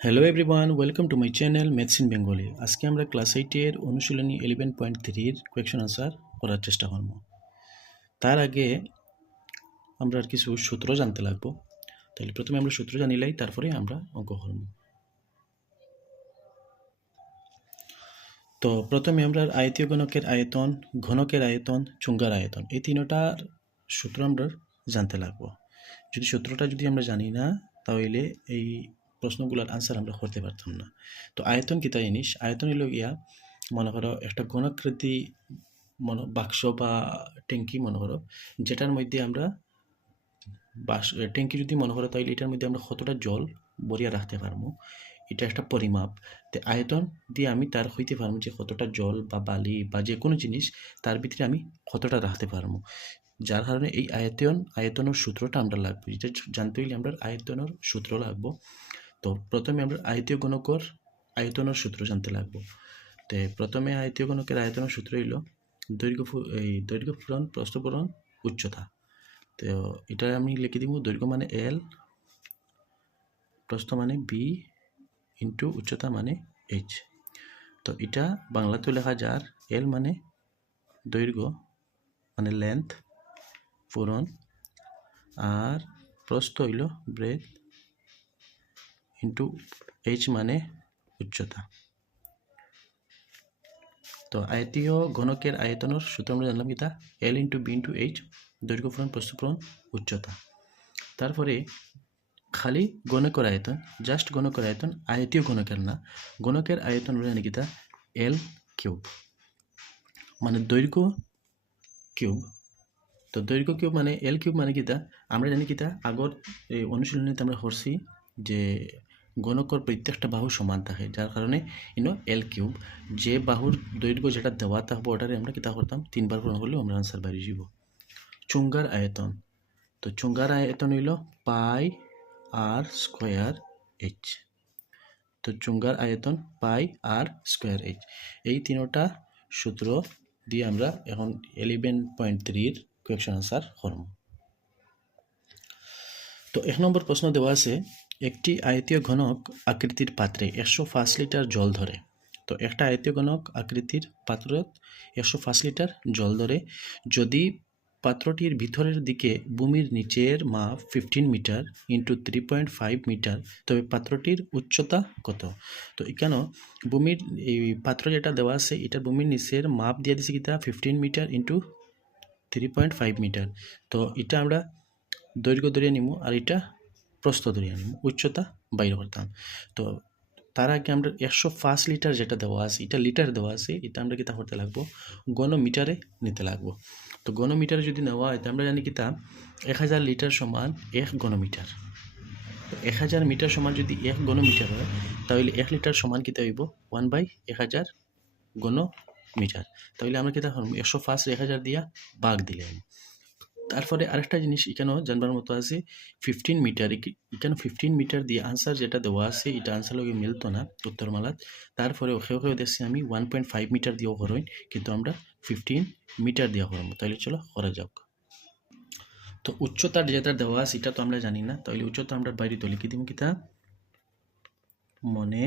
Hello everyone, welcome to my channel maths in Bengali. আজকে আমরা class 8-এর অনুশীলনী 11.3-র question answer করার চেষ্টা করব। তার আগে আমরা আর কিছু সূত্র জানতে লাগবো। তাহলে প্রথমে আমরা সূত্র জানিলাই, তারপরে আমরা অঙ্ক করব। তো প্রথমে আমরা আয়তীয় গণকের আয়তন, ঘনকের আয়তন, চুঙ্গার আয়তন এই তিনটার সূত্র আমরা জানতে লাগবো। সূত্রটা যদি আমরা জানি না, তাহলে এই প্রশ্নগুলোর আনসার আমরা করতে পারতাম না। তো আয়তন কিতা জিনিস? আয়তন হইল গিয়া, মনে করো একটা ঘনাকৃতি বাক্স বা ট্যাঙ্কি মনে করো, যেটার মধ্যে আমরা ট্যাঙ্কি যদি মনে করো, তাহলে এটার মধ্যে আমরা কতটা জল ভরিয়া রাখতে পারবো, এটা একটা পরিমাপ। তো আয়তন দিয়ে আমি তার হইতে পারবো যে কতটা জল বা বালি বা যে কোনো জিনিস তার ভিতরে আমি কতটা রাখতে পারবো। যার কারণে এই আয়তনের সূত্রটা আমরা লাগবে। যেটা জানতে হইলে আমরা আয়তনের সূত্র লাগবো। তো প্রথমে আমরা আয়তীয় গণকের আয়তনের সূত্র জানতে লাগবো। তো প্রথমে আয়তীয় গণকের আয়তনের সূত্র হইল দৈর্ঘ্য পূরণ প্রস্থ পূরণ উচ্চতা। তো এটা আমি লিখে দিব, দৈর্ঘ্য মানে এল, প্রস্থ মানে বি, ইন্টু উচ্চতা মানে এইচ। তো এটা বাংলাতেও লেখা যার এল মানে দৈর্ঘ্য মানে লেন্থ, পূরণ, আর প্রস্থ হইল ব্রেথ, ইন্টু এইচ মানে উচ্চতা। তো আয়তীয় ঘনকের আয়তনের সূত্র আমরা জানলাম কিতা, L into B into H, দৈর্ঘ্য পূরণ প্রস্থ পূরণ উচ্চতা। তারপরে খালি গণকের আয়তন, জাস্ট গণকের আয়তন, আয়তীয় গণকের না। গণকের আয়তন আমরা জানি কিতা, এল কিউব মানে দৈর্ঘ্য কিউব। তো দৈর্ঘ্য কিউব মানে এল কিউব মানে কিতা, আমরা জানি কিতা আগর এই অনুশীলনীতে আমরা করছি যে গণকের প্রত্যেকটা বাহু সমান থাকে, যার কারণে এল কিউব। যে বাহুর দৈর্ঘ্য যেটা দেওয়া থাকবো ওটারে আমরা কিতা করতাম, 3 বার পূরণ করলেও আমরা আনসার বাড়ি যাব। চুঙ্গার আয়তন, তো চুঙ্গার আয়তন হইল পাই আর স্কোয়ার এইচ। তো চুঙ্গার আয়তন পাই আর স্কোয়ার এইচ। এই তিনটা সূত্র দিয়ে আমরা এখন 11.3-র কোয়েকশন আনসার করব। তো 1 নম্বর প্রশ্ন দেওয়া আছে, একটি আয়তীয় ঘনক আকৃতির পাত্রে 105 লিটার জল ধরে। তো একটা আয়তীয় ঘনক আকৃতির পাত্র 105 লিটার জল ধরে। যদি পাত্রটির ভিতরের দিকে ভূমির নিচের মাপ 15 মিটার ইন্টু 3.5 মিটার, তবে পাত্রটির উচ্চতা কত? তো এখানে ভূমির এই পাত্র যেটা দেওয়া আছে, এটা ভূমির নিচের মাপ দিয়ে দিছে কিতা 15 মিটার ইন্টু 3.5 মিটার। তো এটা আমরা দৈর্ঘ্য ধরিয়ে নিব, আর এটা প্রস্থ ধরিয়ে নিব, উচ্চতা বাইর করতাম। তো তার আগে আমরা 105 লিটার যেটা দেওয়া আছে, এটা লিটার দেওয়া আছে, এটা আমরা কিতা করতে লাগবো, ঘন মিটারে নিতে লাগবো। তো ঘন মিটারে যদি নেওয়া হয়, আমরা জানি কিতা 1000 লিটার সমান 1 ঘনমিটার। তো 1000 মিটার সমান যদি 1 ঘনমিটার হয়, তাহলে 1 লিটার সমান কিতা হইব 1/1000 ঘনমিটার। তাহলে আমরা কিতা করব, 105 1000 দিয়া ভাগ দিলে। তারপরে আরেকটা জিনিস এখানেও জানবার মতো আছে, 15 মিটার। এখানে 15 মিটার দিয়ে আনসার যেটা দেওয়া আছে, এটা আনসার লগে মিলতো না উত্তরমালাত। তারপরে ওখানে দেখছি আমি 1.5 মিটার দিয়েও করই, কিন্তু আমরা 15 মিটার দিয়ে করবো। তাহলে চলো করা যাক। তো উচ্চতার যেটা দেওয়া আছে এটা তো আমরা জানি না, তাহলে উচ্চতা আমরা বাইরে তো লিখে দিব কিতা, মনে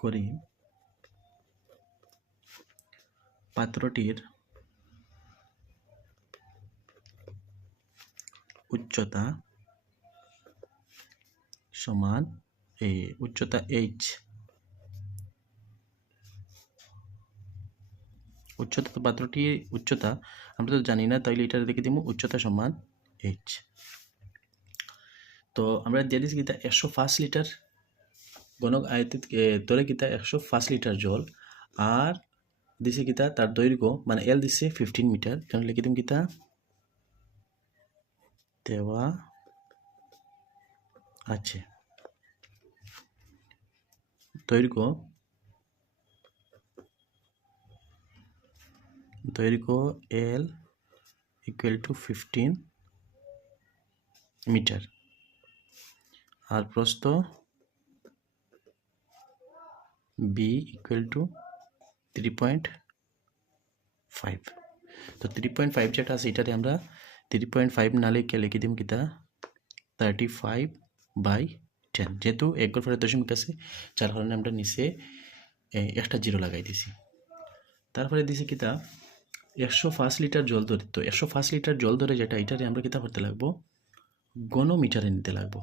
করি পাত্রটির উচ্চতা সমান উচ্চতা এইচ। উচ্চতা, তো পাত্রটির উচ্চতা আমরা তো জানি না, তাইলে এটা লিখে দিব উচ্চতা সমান এইচ। তো আমরা দিয়ে দিচ্ছি কিতা 105 লিটার ঘনক আয়তিত ধরে কিতা 105 লিটার জল, আর দিছে কিতা তার দৈর্ঘ্য মানে এল দিছে 15 মিটার। এখানে লিখে দিম কিতা, দেওয়া আছে দৈর্ঘ্য এল ইকুয়াল টু 15 মিটার, আর প্রস্থ বি ইকুয়াল টু 3.5। তো 3.5 যেটা আছে এটাতে আমরা 3.5 না লিখে লিখে দিম কিতা 35/10। 10 যেহেতু এক ঘর পরে দশমিক আছে যার কারণে আমরা নিচে একটা জিরো লাগাই দিছি। তারপরে দিছি কিতা 105 লিটার জল ধরে, তো 105 লিটার জল ধরে যেটা এটারে আমরা কিতা করতে লাগবো ঘনমিটারে নিতে লাগবো।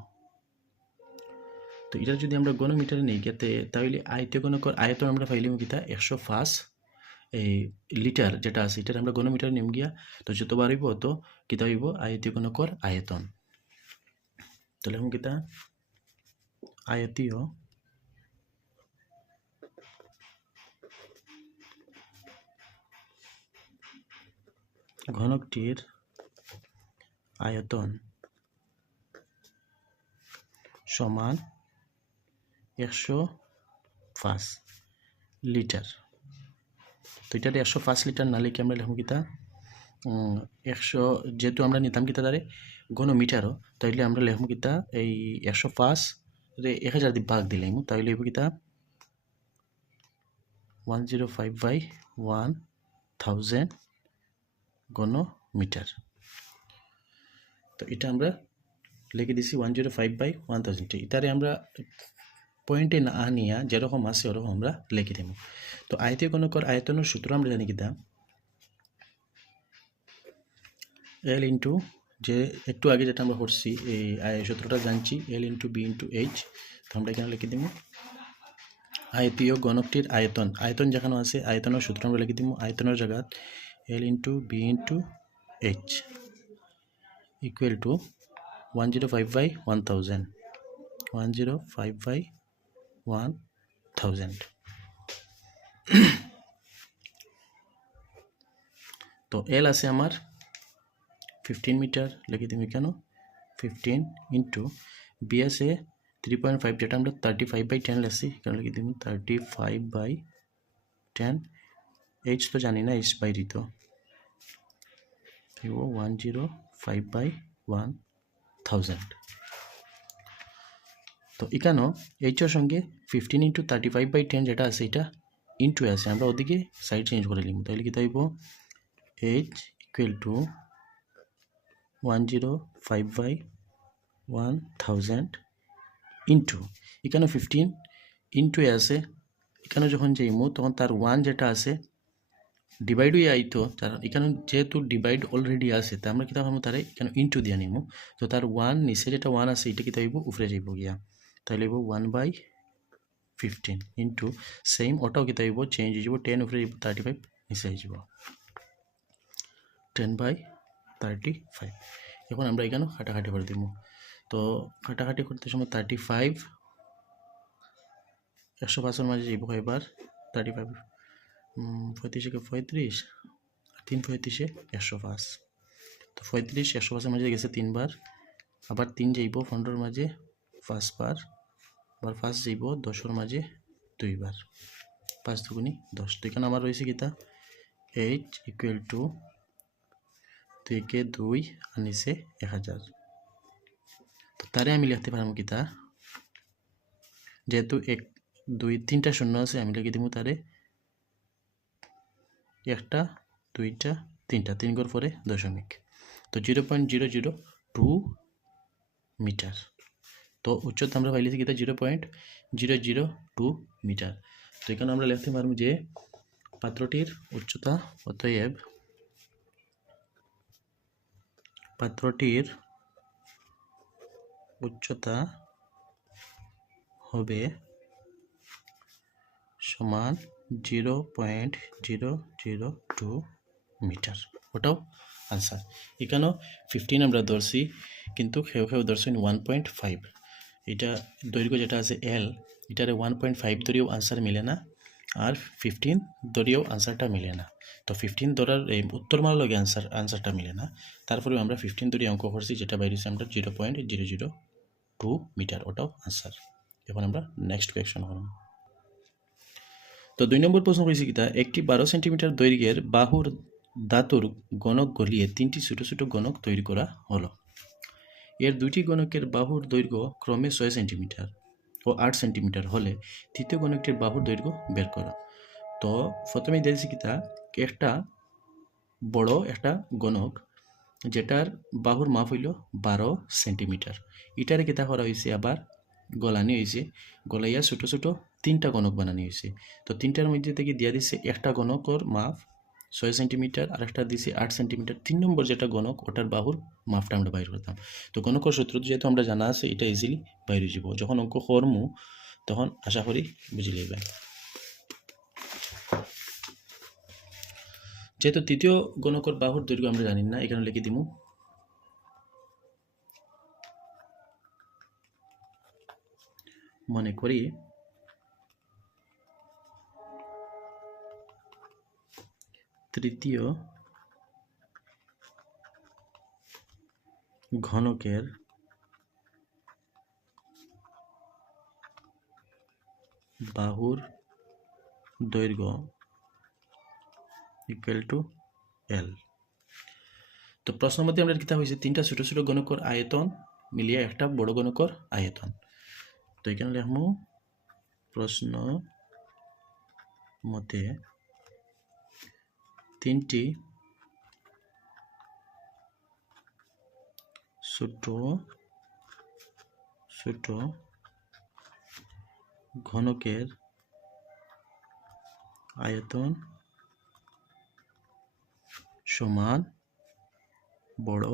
তো এটা যদি আমরা ঘনমিটারে নিই গেতে তাহলে আয়তঘনকের আয়তন আমরা পাইলাম কিতা 105 লিটার যেটা আছে এটার আমরা ঘনমিটারে নিম গিয়া, তো যতবার হইব তো কিতা হইব আয়তঘনকের আয়তন। তাহলে এখন কিতা আয়তীয় ঘনকটির আয়তন সমান 105 লিটার। তো এটারে 105 লিটার না লিখে আমরা লিখব কিতা 100, যেহেতু আমরা নিতাম কিতা তারে ঘনমিটারও, তাইলে আমরা লিখব কিতা এই 105 রে 1000 দিয়ে ভাগ দিলাম, তাইলে হইব কিতা 105/1000 ঘনমিটার। তো এটা আমরা লিখে দিছি 105/1000। এটারে আমরা পয়েন্টে না আনিয়া যেরকম আছে ওরকম আমরা লিখে দেব। তো আয়তীয় ঘনকের আয়তনের সূত্র আমরা জানি কিতা L ইন্টু, যে একটু আগে যেটা আমরা করছি এই সূত্রটা জানছি L into B into H. তো আমরা এখানে লিখে দিব আয়তীয় ঘনকটির আয়তন, আয়তন যেখানে আছে আয়তনের সূত্র আমরা লিখে দিব আয়তনের জায়গা L into B into H equal to 105/1000 105/1000। তো এল আছে আমার 15 মিটার, লিখে দিবি কেন 15 ইন্টু বি আছে 3.5 যেটা আমরা 35/10 লেখছি, কেন লিখে দিবি 35/10। এইচ তো জানি না, এইচ বাইরে তো 105/1000। তো এখানেও এইচের সঙ্গে 15 ইন্টু 35/10 যেটা আছে এটা ইন্টু আছে, আমরা ওদিকে সাইড চেঞ্জ করে নিব, তাহলে কি তাইব এইচ ইকুয়াল টু 105/1000 ইন্টু এখানে 15 ইন্টু আছে, এখানে যখন যাইমু তখন তার 1 যেটা আছে ডিভাইড হয়ে আইতো, এখানে যেহেতু ডিভাইড অলরেডি আছে তা আমরা কিতা করবো তারে এখানে ইন্টু দিয়ে নিমু। তো তার 1 নিচে যেটা 1 আছে এটা কিতা হইব উপরে যাইব গিয়া, তাহলে হইব 1/15 ইন্টু সেম ওটাও কিতা হইব চেঞ্জ হয়ে যাব 10 উপরে 35 নিচে হয়ে যাব 10/35। এখন আমরা এখানে কাটাকাটি করে দিব। তো কাটাকাটি করতে সময় 35 105-এর মাঝে যাইব এবার 35 35 35 3 35 105। তো 35 105-এর মাঝে গেছে 3 বার, আবার 3 যাইব 15-এর মাঝে 5 বার, আবার 5 যাইব 10-এর মাঝে 2 বার, 5 দুগুণি 10। তো এখানে আমার রয়েছে কিতা এইচ ইকুয়াল টু 2 কে 2 আর নিচে 1000। তো তারে আমি লিখতে পারবো কিতা, যেহেতু 1 2 3টা শূন্য আছে আমি লিখে দিব তারে 1টা 2টা 3টা 3 ঘর পরে দশমিক, তো 0.002 মিটার। তো উচ্চতা আমরা পাইলেছি কিতা 0.002 মিটার। তো এখানে আমরা লিখতে পারবো যে পাত্রটির উচ্চতা, অতএব পাত্রটির উচ্চতা হবে সমান 0.002 মিটার, ওটাও আনসার। এখানেও 15 আমরা ধরছি কিন্তু কেউ ধরছেন 1.5, এটা দৈর্ঘ্য যেটা আছে এল এটারে 1.5 ধরেও আনসার মিলে না, আর 15 ধরেও আনসারটা মিলে না। তো 15 ধরার এই উত্তর মার লগে আনসারটা মিলে না, তারপরেও আমরা 15 ধরে অঙ্ক করছি যেটা বাইরেছে আমরা 0.002 মিটার, ওটাও আনসার। এখন আমরা নেক্সট কোয়েকশন করব। তো 2 নম্বর প্রশ্ন কইছি কিতা একটি 12 সেন্টিমিটার দৈর্ঘ্যের বাহুর ধাতুর গণক গলিয়ে 3টি ছোট ছোট গণক তৈরি করা হলো। এর 2টি গণকের বাহুর দৈর্ঘ্য ক্রমে 6 সেন্টিমিটার ও 8 সেন্টিমিটার হলে তৃতীয় গণকটির বাহুর দৈর্ঘ্য বের করো। তো প্রথমেই দেখছি কিতা একটা বড় একটা গণক যেটার বাহুর মাপ হইল 12 সেন্টিমিটার, এটারে কিতা করা হয়েছে আবার গলানি হয়েছে, গলাইয়া ছোটো ছোটো 3টা গণক বানানি হয়েছে। তো 3টার মধ্যে থেকে দিয়া দিচ্ছে একটা গণকর মাপ 6 সেন্টিমিটার, আর একটা দিছে 8 সেন্টিমিটার। 3 নম্বর যেটা গণক ওটার বাহুর মাপটা আমরা বাইর করতাম। তো গণকর সূত্র যেহেতু আমরা জানা আছে, এটা ইজিলি বাইরে যাব। যখন অঙ্ক করমু তখন আশা করি বুঝে লইবেন। যেহেতু তৃতীয় গণকর বাহুর দৈর্ঘ্য আমরা জানি না, এখানে লিখে দিমু মনে করি তৃতীয় ঘনকের বাহুর দৈর্ঘ্য ইকুয়াল টু এল। তো প্রশ্ন মধ্যে আমরা কিতা হয়েছে 3টা ছোট ছোট গণকর আয়তন মিলিয়ে একটা বড় গণকর আয়তন। তো এখানে লিখমু প্রশ্ন মতে 3টি ছোট ছোট ঘনকের আয়তন সমান বড়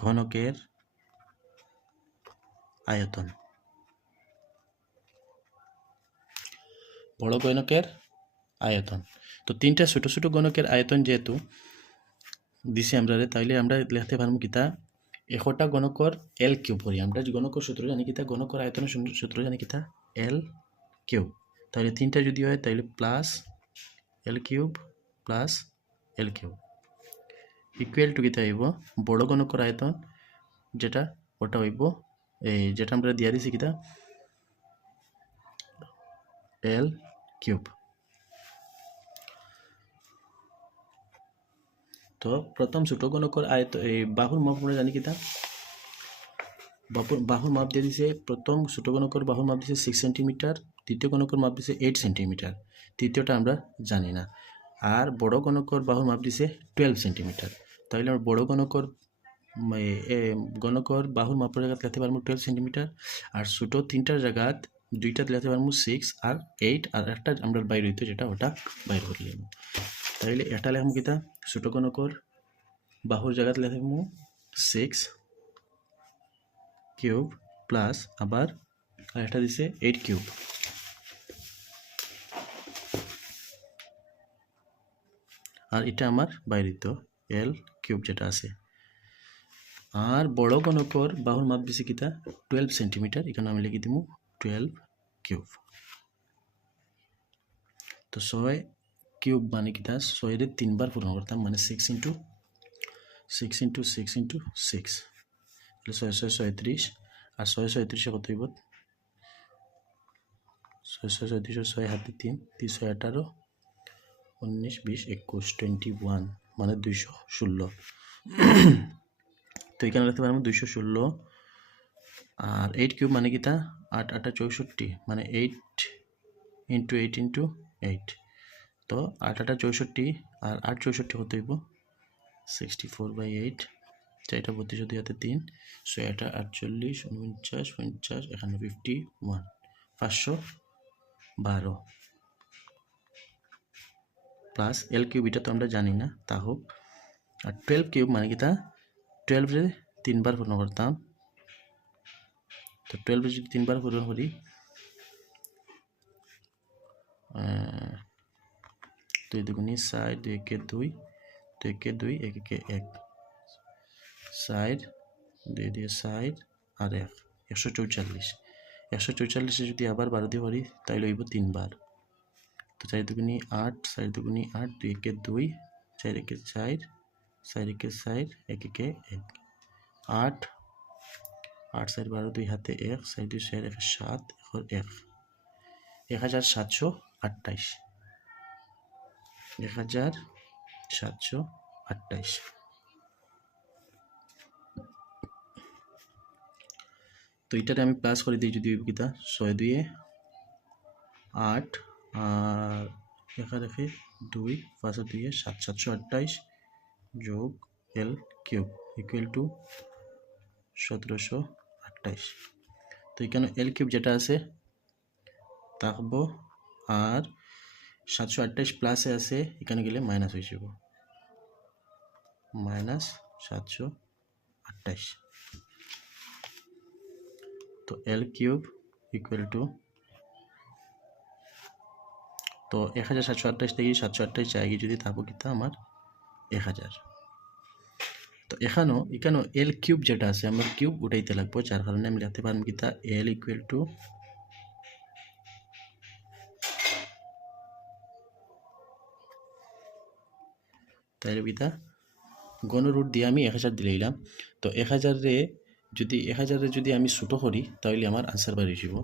ঘনকের আয়তন। বড় গণকের আয়তন। তো 3টা ছোট ছোট গণকের আয়তন যেহেতু দিছি আমরা, তাইলে আমরা লিখতে পারবো কিতা একটা গণকর এল কিউব করি। আমরা গণকর সূত্র জানি কিতা, গণকর আয়তনের সূত্র জানি কিতা এল কিউব। তাহলে 3টা যদি হয় তাহলে plus L cube plus L cube equal to কিতা হইব বড় গণকর আয়তন যেটা ওটা হইব এই যেটা আমরা দিয়া দিছি কিতা এল কিউব। তো প্রথম ছোট গণকর এই বাহুর মাপ আমরা জানি কিতা বাহুর মাপ দিয়ে দিছে। প্রথম ছোট গণকর বাহুর মাপ দিছে 6 সেন্টিমিটার, দ্বিতীয় গণকর মাপ দিছে 8 সেন্টিমিটার, তৃতীয়টা আমরা জানি না। আর বড় গণকর বাহুর মাপ দিছে 12 সেন্টিমিটার। তাহলে আমরা বড় গণকর বাহুর মাপের জায়গা লিখতে পারবো 12 সেন্টিমিটার, আর ছোট 3টার জায়গা 2টা লিখতে পারবো 6 আর 8, আর একটা আমরা বাইর হইতো যেটা ওটা বাইর করে লিখব। তাহলে এটা লিখবো কিতা ছোট গণকর বাহুর জায়গা লিখবো 6 কিউব প্লাস আবার এটা দিছে 8 কিউব। আর এটা আমার বাইরে দিত এল কিউব যেটা আছে। আর বড় গণকর বাহুর মাপ দিছে কিতা 12 সেন্টিমিটার, এখানে আমি লিখে দিব 12 কিউব। তো 6 কিউব মানে কিতা 6 এর 3বার পূরণ করতাম, মানে 6 ইন্টু 6 ইন্টু 6 ইন্টু 6, তাহলে 6 6 36, আর 6 36 কত হইব 6 6 36 6 হাতে 3 3 6 18 19 20 21 21 মানে 216। তো এখানে লিখতে পারবো 216। আর 8 কিউব মানে কিতা 8 8 64, মানে 8 ইন্টু 8 ইন্টু 8। তো 8 8 64 আর 8 64 কত হইব 64/8, 4টা 32 হাতে 3 6 8 48 49 50 এখানে 51 512 প্লাস এল কিউব, এটা তো আমরা জানি না, তা হোক। আর 12 কিউব মানে কিতা 12 রে 3বার পূর্ণ করতাম। তো 12 রে যদি 3বার পূরণ করি 2 দুগুণে 4, 2 একে 2, 2 একে 2, 1 একে 1, 4 2 দিয়ে 4 আর 1 144। 144 যদি আবার 12 দিয়ে করি তাহলে হইব 3বার। তো 4 দুগুণে 8, 4 দুগুণে 8, 2 একে 2, 4 একে 4, 4 একে 4, 1 একে 1, 8 8 4 12 2 হাতে 1, 4 2 4 1 7 1 1728, 1728। তো এটাতে আমি প্লাস করে দিই যদি কিতা 6 2 8 আর এখানে রেখে 2 5 2 7 728 যোগ এল কিউব ইকুয়াল টু 1728। 28। তো এখানে এল কিউব যেটা আছে থাকবো, আর 728 প্লাসে আছে, এখানে গেলে মাইনাস হয়ে যাব, -728। তো এল কিউব ইকুয়াল টু, তো 1728 থেকে 728 জায়গায় যদি থাকবো কিতা আমার 1000। তো এখানেও এল কিউব যেটা আছে আমরা কিউব উঠাইতে লাগবো, যার কারণে আমি লিখতে পারবো কিতা এল ইকুয়াল টু তাইলে কিতা গণ রুট দিয়ে আমি 1000 দিলাম। তো 1000 যদি আমি ছোটো করি তাহলে আমার আনসার বাড়ি যাব।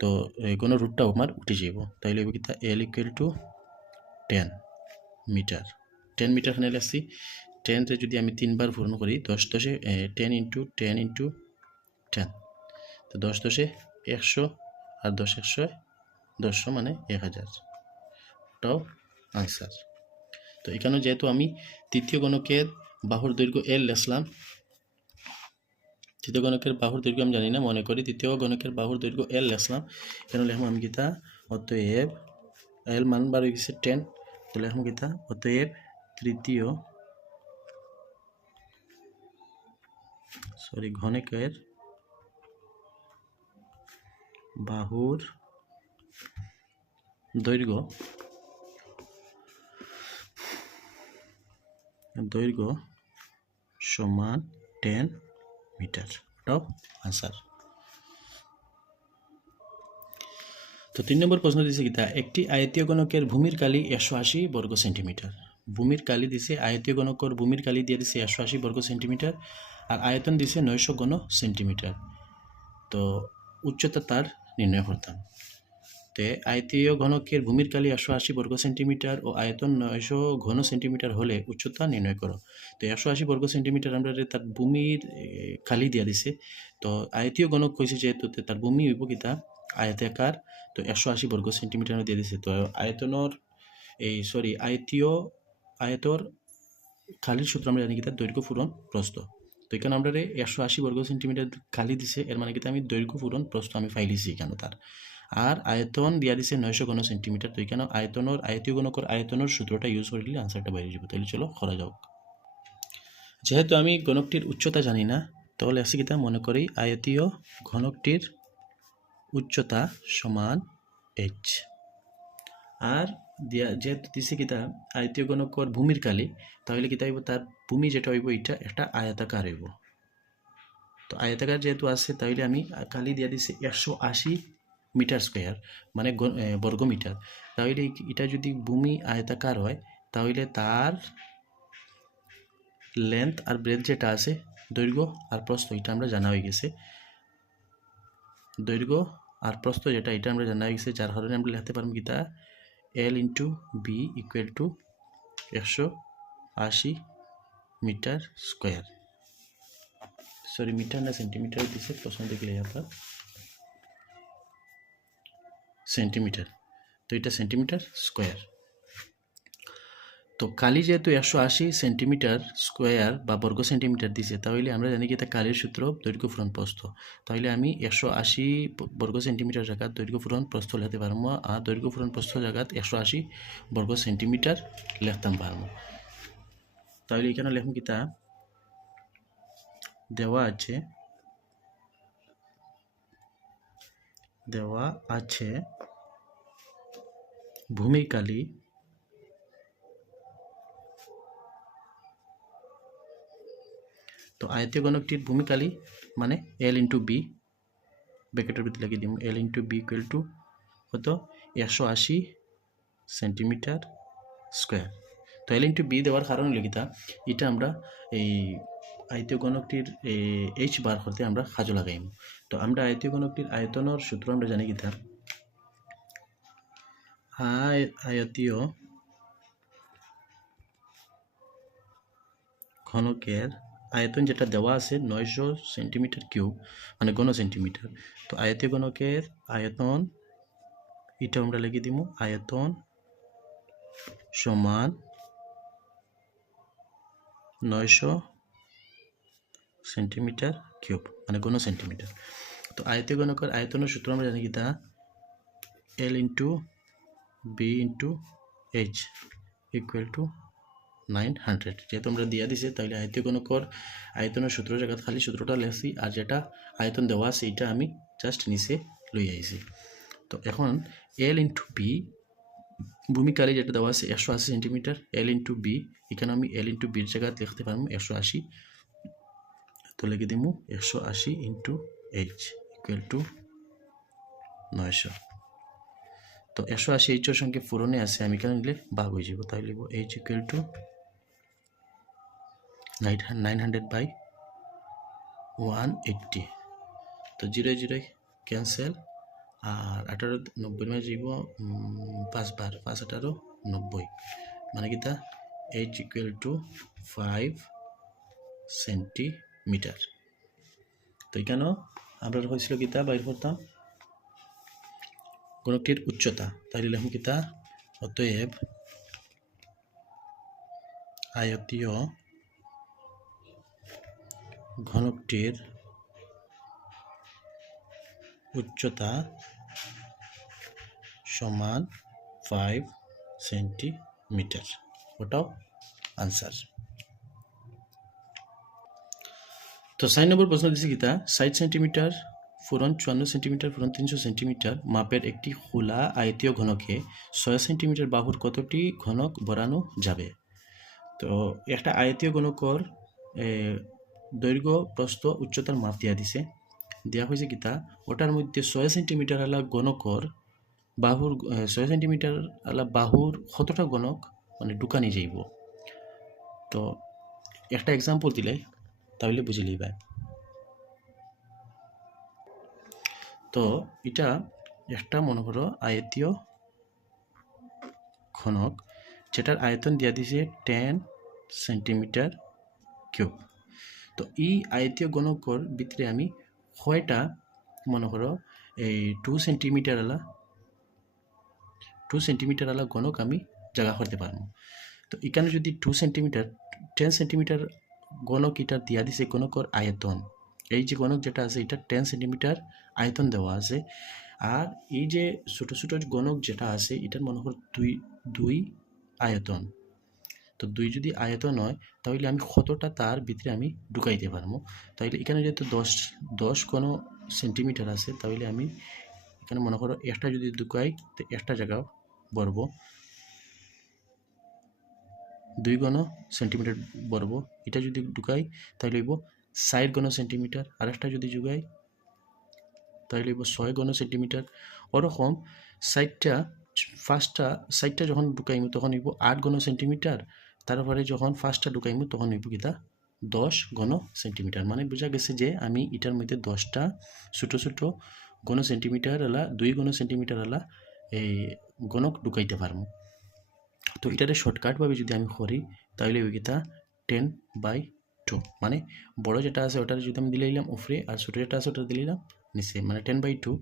তো গণ রুটটাও আমার উঠে যাব, তাইলে কিতা L equal to 10 metre. 10 metre খানে লাগছি, 10 যদি আমি 3 বার পূরণ করি 10 10 10 ইন্টু 10 ইন্টু 10, তো 10 10 100, আর 10 100 1000 মানে 1000, ওটাও আনসার। তো এখানে যেহেতু আমি তৃতীয় গণকের বাহুর দৈর্ঘ্য এল লেখলাম, তৃতীয় গণকের বাহুর দৈর্ঘ্য আমি জানি না, মনে করি তৃতীয় গণকের বাহুর দৈর্ঘ্য এল লেখলাম। এখানে লেখলাম আমি কিতা অতএব এল মান বার হয়ে গেছে 10, তো লেখলাম কিতা অতএব তৃতীয় ঘনকের বাহুর দৈর্ঘ্য সমান 10 মিটার, ওটাও আনসার। তো 3 নম্বর প্রশ্ন দিছে কিতা একটি আয়তীয় গণকের ভূমির কালি 180 বর্গ সেন্টিমিটার। ভূমির কালি দিছে, আয়তীয় গণকের ভূমির কালি দিয়ে দিছে 180 বর্গ সেন্টিমিটার, আর আয়তন দিছে 900 ঘন সেন্টিমিটার। তো উচ্চতা তার নির্ণয় করতাম। তো আয়তীয় ঘনকের ভূমির কালি 180 বর্গ সেন্টিমিটার ও আয়তন 900 ঘন সেন্টিমিটার হলে উচ্চতা নির্ণয় করো। তো 180 বর্গ সেন্টিমিটার আমরা তার ভূমির কালি দিয়া দিছে। তো আয়তীয় ঘনক কইছে যেহেতু তার ভূমি হইব কিতা আয়তাকার, তো 180 বর্গ সেন্টিমিটার দিয়ে দিছে। তো আয়তর খালির সূত্র আমরা জানি কিতা দৈর্ঘ্য পূরণ প্রস্থ। তো এখানে আমরা 180 বর্গ সেন্টিমিটার খালি দিছে, এর মানে কিতা আমি দৈর্ঘ্য পূরণ প্রস্থ আমি ফাইলিছি এখানে তার। আর আয়তন দিয়া দিছে 900 ঘন সেন্টিমিটার। তো এখানে আয়তীয় গণকের আয়তনের সূত্রটা ইউজ করে দিলে আনসারটা বাইরে যাব। তাহলে চলো করা যাক। যেহেতু আমি গণকটির উচ্চতা জানি না, তাহলে আছে কিতা মনে করি আয়তীয় ঘনকটির উচ্চতা সমান h, আর যেহেতু দিছে কিতা আয়তীয় গণকর ভূমির কালি, তাহলে কিতা হইব তার ভূমি যেটা হইব এটা একটা আয়তাকার হইব। তো আয়তাকার যেহেতু আছে তাহলে আমি কালি দিয়া দিছি 180 মিটার স্কোয়ার মানে বর্গ মিটার। তাহলে এটা যদি ভূমি আয়তাকার হয় তাহলে তার লেন্থ আর ব্রেথ যেটা আছে দৈর্ঘ্য আর প্রস্থ এটা আমরা জানা হয়ে গেছে। দৈর্ঘ্য আর প্রস্থ যেটা এটা আমরা জানা হয়ে গেছে, যার কারণে আমরা লিখতে পারবো কিতা L into B equal to 180 metre square. Sorry metre না সেন্টিমিটার দিছে প্রশ্ন দেখলে আপনার সেন্টিমিটার, তো এটা সেন্টিমিটার স্কোয়ার। তো কালি যেহেতু 180 সেন্টিমিটার স্কোয়ার বা বর্গ সেন্টিমিটার দিছে, তাহলে আমরা জানি কি এটা কালির সূত্র দৈর্ঘ্য পূরণ প্রস্থ। তাহলে আমি 180 বর্গ সেন্টিমিটার জায়গাত দৈর্ঘ্য পূরণ প্রস্থ লিখতে পারবো, আর দৈর্ঘ্য পূরণ প্রস্থ জায়গাত 180 বর্গ সেন্টিমিটার লিখতাম পারবো। তাহলে এখানে লেখুন কিতা দেওয়া আছে ভূমির কালি তো আয়তীয় গণকটির ভূমি কালি মানে এল ইন্টু বি, ব্র্যাকেটের ভিতরে লাগিয়ে দিব এল ইন্টু বি ইকুয়াল টু কত 180 সেন্টিমিটার স্কোয়ার। তো এল ইন্টু বি দেওয়ার কারণ লিখিতা এটা আমরা এই আয়তীয় গণকটির এইচ বার করতে আমরা কাজে লাগাইম। তো আমরা আয়তীয় গণকটির আয়তনের সূত্র আমরা জানি কিতা আয়তীয় ঘনকের আয়তন যেটা দেওয়া আছে 900 সেন্টিমিটার কিউব মানে ঘন সেন্টিমিটার। তো আয়তীয় ঘনকের আয়তন এটা আমরা লিখে দিব আয়তন সমান 900 সেন্টিমিটার কিউব মানে ঘন সেন্টিমিটার। তো আয়তীয় ঘনকের আয়তনের সূত্র আমরা জানি কি তা L into B into H equal to 900। যেহেতু আমরা দিয়া দিছে তাহলে আয়তীয় ঘনকের আয়তনের সূত্র জায়গা খালি সূত্রটা লেখছি, আর যেটা আয়তন দেওয়া আছে এটা আমি জাস্ট নিচে লই আইছি। তো এখন L ইন্টু বি ভূমিকালী যেটা দেওয়া আছে 180 সেন্টিমিটার, L ইন্টু বি এখানে আমি L ইন্টু বির জায়গা লিখতে পারবো 180। তো লিখে দিব 180 ইন্টু এইচ ইকুয়াল টু 900। তো 180 এইচের সঙ্গে পূরণে আছে, আমি এখানে নিলে ভাগ হয়ে যাব, তাই লিখব এইচ ইকুয়াল টু 900 বাই 180। তো 0 0 ক্যান্সেল, আর 18 90 মাঝে যাব 5 বার 5 18 90, মানে কি তা এইচ ইকুয়াল টু 5 সেন্টিমিটার। তো এখানেও আমরা হয়েছিল কিতা বাইর করতাম ঘনকটির উচ্চতা, তাহলে লিখুন কিতা অতএব আয়তীয় ঘনকটির উচ্চতা সমান 5 সেন্টিমিটার, ওটাও আনসার। তো 6 নম্বর প্রশ্ন দিচ্ছি কিতা 60 সেন্টিমিটার ফুরন 54 সেন্টিমিটার ফুরন 300 সেন্টিমিটার মাপের একটি খোলা আয়তীয় ঘনকে 6 সেন্টিমিটার বাহুর কতটি ঘনক বরানো যাবে। তো একটা আয়তীয় ঘনকর দৈর্ঘ্য প্রস্থ উচ্চতার মাপ দিয়া দিছে, দেওয়া হয়েছে কিতা ওটার মধ্যে 6 সেন্টিমিটার আলা ঘনকর বাহুর 6 সেন্টিমিটার আলা বাহুর কতটা ঘনক মানে ঢুকানি যাইব। তো একটা এক্সাম্পল দিলে তাহলে বুঝে লইবা। তো এটা একটা মনে করো আয়তীয় ঘনক যেটার আয়তন দিয়া দিছে 10 সেন্টিমিটার কিউব। তো এই আয়তীয় ঘনকর ভিতরে আমি কয়টা মনে করো এই 2 সেন্টিমিটার আলা ঘনক আমি জায়গা করতে পারবো। তো এখানে যদি 2 সেন্টিমিটার 10 সেন্টিমিটার ঘনক এটা দিয়া দিছে ঘনকর আয়তন, এই যে ঘনক যেটা আছে এটা 10 সেন্টিমিটার আয়তন দেওয়া আছে, আর এই যে ছোটো ছোটো ঘনক যেটা আছে এটার মনে করো দুই আয়তন। তো 2 যদি আয়তন হয় তাহলে আমি কতটা তার ভিতরে আমি ঢুকাইতে পারবো। তাহলে এখানে যেহেতু 10 কোনো সেন্টিমিটার আছে, তাহলে আমি এখানে মনে করো একটা যদি ঢুকাই তো একটা জায়গা বরবো 2 ঘন সেন্টিমিটার বরবো, এটা যদি ঢুকাই তাহলে হইব 60 ঘন সেন্টিমিটার, আর একটা যদি ঢুকাই তাহলে হইব 6 ঘন সেন্টিমিটার। ওরকম 60টা যখন ঢুকাইমু তখন হইব 8 ঘন সেন্টিমিটার, তারপরে যখন ফার্স্টটা ঢুকাইমু তখন হইব কিতা 10 ঘন সেন্টিমিটার। মানে বোঝা গেছে যে আমি এটার মধ্যে 10টা ছোটো ছোটো ঘন সেন্টিমিটার আলা 2 ঘন সেন্টিমিটার আলা এই ঘনক ঢুকাইতে পারবো। তো এটারে শর্টকাটভাবে যদি আমি করি তাহলে ওই কিতা 10/2, মানে বড় যেটা আছে ওটার যদি আমি দিলাম উপরে আর ছোটো যেটা আছে ওটা দিলাম নিচে, মানে 10/2।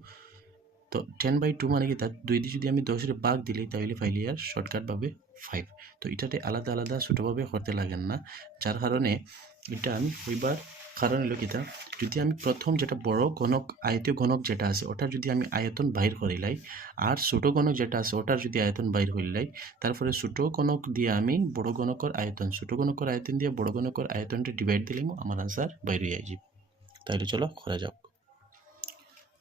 তো 10/2 মানে কি তার 2 দিয়ে যদি আমি 10-এর ভাগ দিলে তাহলে ফাইলি আর শর্টকাটভাবে 5। তো এটাতে আলাদা আলাদা ছোটোভাবে করতে লাগেন না, যার কারণে এটা আমি ওইবার কারণ হলো কিতা যদি আমি প্রথম যেটা বড় ঘনক আয়তীয় ঘনক যেটা আছে ওটার যদি আমি আয়তন বাইর করিলাই, আর ছোটো ঘনক যেটা আছে ওটার যদি আয়তন বাইর হইলাই, তারপরে ছোটো ঘনক দিয়ে আমি বড় ঘনকর আয়তন ছোটো ঘনকর আয়তন দিয়ে বড় ঘনকর আয়তনটা ডিভাইড দিলেই আমার আনসার বাইর হয়ে যাব। তাহলে চলো করা যাক।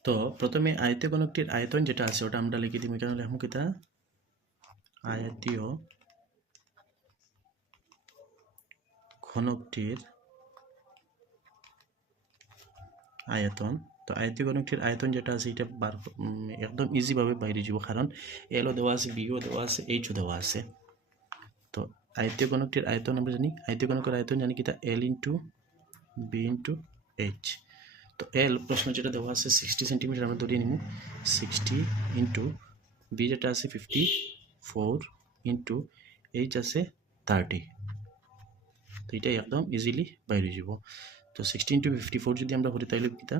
তো প্রথমে আয়তীয় ঘনকটির আয়তন যেটা আছে ওটা আমরা লিখে দিই, এখানে লিখবো কিতা আয়তীয় ঘনকটির আয়তন। তো আয়তীয় ঘনকটির আয়তন যেটা আছে এটা একদম ইজিভাবে বাইরে যাব, কারণ এলও দেওয়া আছে বিও দেওয়া আছে এইচও দেওয়া আছে। তো আয়তীয় ঘনকটির আয়তন আমরা জানি, আয়তীয় ঘনকের আয়তন জানি কিতা L into B into H. তো এল প্রশ্ন যেটা দেওয়া আছে 60 সেন্টিমিটার আমরা ধরিয়ে নিব, 60 ইন্টু বি যেটা আছে 54 ইন্টু এইচ আছে 30। তো এটা একদম ইজিলি বাইরে যাব। তো 60 ইন্টু 54 যদি আমরা করি তাহলে কিতা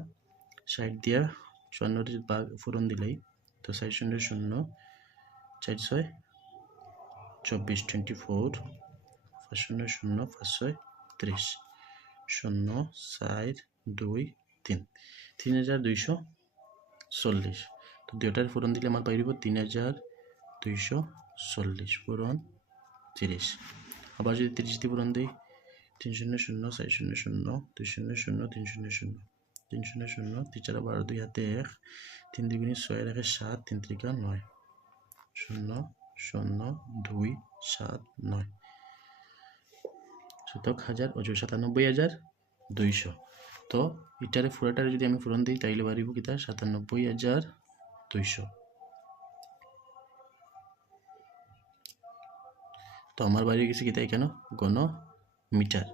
60 দিয়া 54 ভাগ ফুরন দিলেই তো 60 0 0 4 6 24 24 5 0 0 5 6 30। 0.423 3240 তো দুইটার পূরণ দিলে আমার পাইব 3240 পূরণ 30 আবার যদি 30 দিয়ে পূরণ দিই 3 0 0 4 0 0 2 0 0 3 0 0 3 0 0 3 4 12 2 হাতে 1 3 2 6 1 7 3 3 9 0 0 2 7 9 শতক হাজার অজয় 97,200 তো এটারে পুরাটারে যদি আমি পূরণ দিই তাইলে বাড়িব কিতা 97,200 তো আমার বাড়ি গেছে কিতা এখানে ঘন মিটার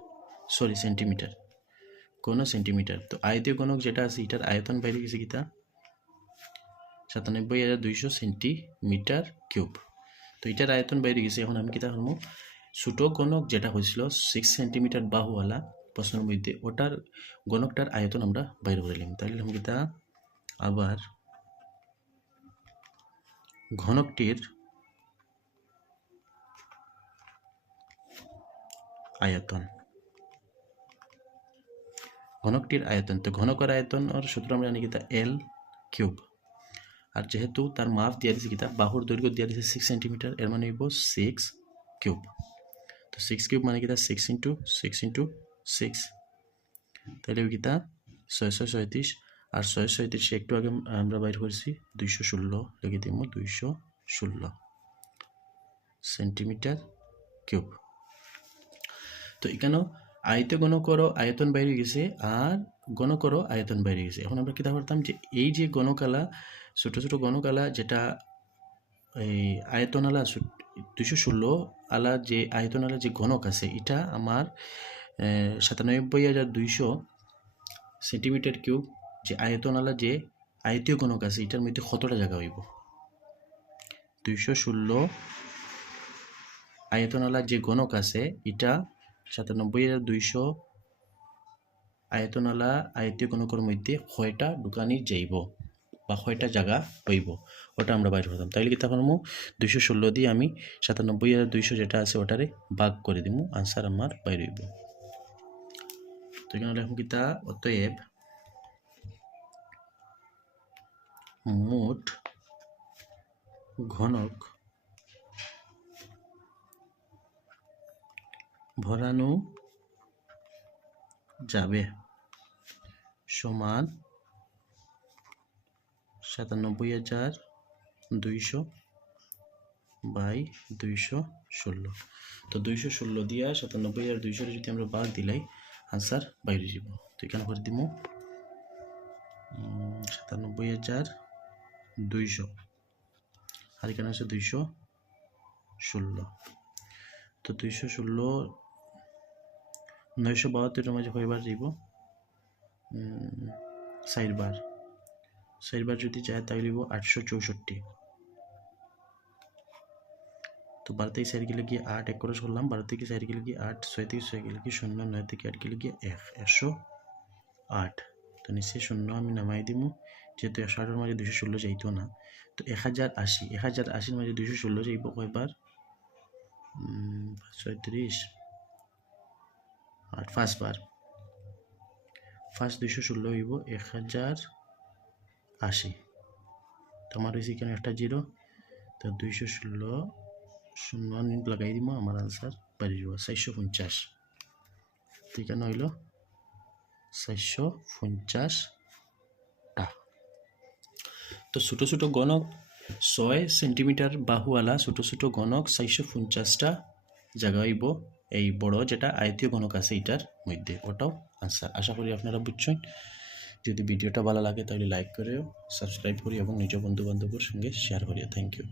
সরি সেন্টিমিটার ঘন সেন্টিমিটার তো আয়তীয় ঘনক যেটা আছে এটার আয়তন বাইরে গেছে কিতা 97,200 সেন্টিমিটার কিউব তো এটার আয়তন বাইরে গেছে এখন আমি কিতা করবো ছোট ঘনক যেটা হয়েছিল 6 সেন্টিমিটার বাহুওয়ালা প্রশ্নের মধ্যে ওটার ঘনকটার আয়তন আমরা বাইরে করে নিলাম তাহলে আমি কিতা আবার ঘনকটির আয়তন তো ঘনকের আয়তন আর সূত্র আমরা জানি কিতা এল কিউব আর যেহেতু তার মাপ দিয়া দিয়েছে কিতা বাহুর দৈর্ঘ্য দিয়া দিয়েছে 6 সেন্টিমিটার এর মানে হইব 6 কিউব তো 6 কিউব মানে কিতা 6 ইন্টু 6 তাহলে কিতা 637 আর 637 একটু আগে আমরা বাইর করেছি 216 লিখে দিব 216 সেন্টিমিটার কিউব তো এখানে আয়ত গণকরও আয়তন বাইরে গেছে আর গণকরও আয়তন বাইরে গেছে এখন আমরা কিতা করতাম যে এই যে গণকালা ছোট ছোট গণকালা যেটা এই আয়তনালা 216 আলা যে আয়তনালা যে গণক আছে এটা আমার 97,200 সেন্টিমিটার কিউব যে আয়তনালা যে আয়তীয় গণক আছে এটার মধ্যে কতটা জায়গা হইব 216 আয়তনালা যে গণক আছে এটা 97,200 আয়তনালা আয়তীয় গণকের মধ্যে কয়টা ঢুকানি যাইব বা কয়টা জায়গা হইব ওটা আমরা বাইর করতাম তাইলে কি তখন 216 দিয়ে আমি 97,200 যেটা আছে ওটারে ভাগ করে দিব আনসার আমার বাইর হইব তো এখানে লিখব কি তা অতএব মোট ঘনক ভরানো যাবে সমান 97,200 বাই 216 তো 216 দিয়া 97,200 যদি আমরা ভাগ দিলাই আনসার বাইরে যাব তো এখানে করে দিব 97,200 আর এখানে আছে 216 তো 216 972 মাঝে কয়বার যাব 4 বার যদি যায় তাহলে 864 তো 12 থেকে 4 গেলে গিয়ে 8 এক করে করলাম 12 থেকে 4 গেলে গিয়ে 8 6 থেকে 6 গেলে গিয়ে 0 9 থেকে 8 গেলে গিয়ে 108 তো নিচে 0 আমি নামাই দিব যেহেতু 108 মাঝে 216 যাইতো না তো 1080 মাঝে 216 যাইব কয়বার 35 8 5 বার ফার্স্ট 216 হইব 1080 তোমার হয়েছে এখানে একটা 0 তো 216 0 লাগাই দিব আমার আনসার বাড়ি যাব 450 তো এখানে হইল 450 টা তো ছোট ছোট গণক 6 সেন্টিমিটার বাহুওয়ালা ছোট ছোট গণক 450টা জায়গা হইব এই বড় যেটা আয়তীয় গণক আছে এটার মধ্যে ওটাও আনসার আশা করি আপনারা বুঝছেন যদি ভিডিওটা ভালো লাগে তাহলে লাইক করিও সাবস্ক্রাইব করি এবং নিজ বন্ধু বান্ধবের সঙ্গে শেয়ার করিও থ্যাংক ইউ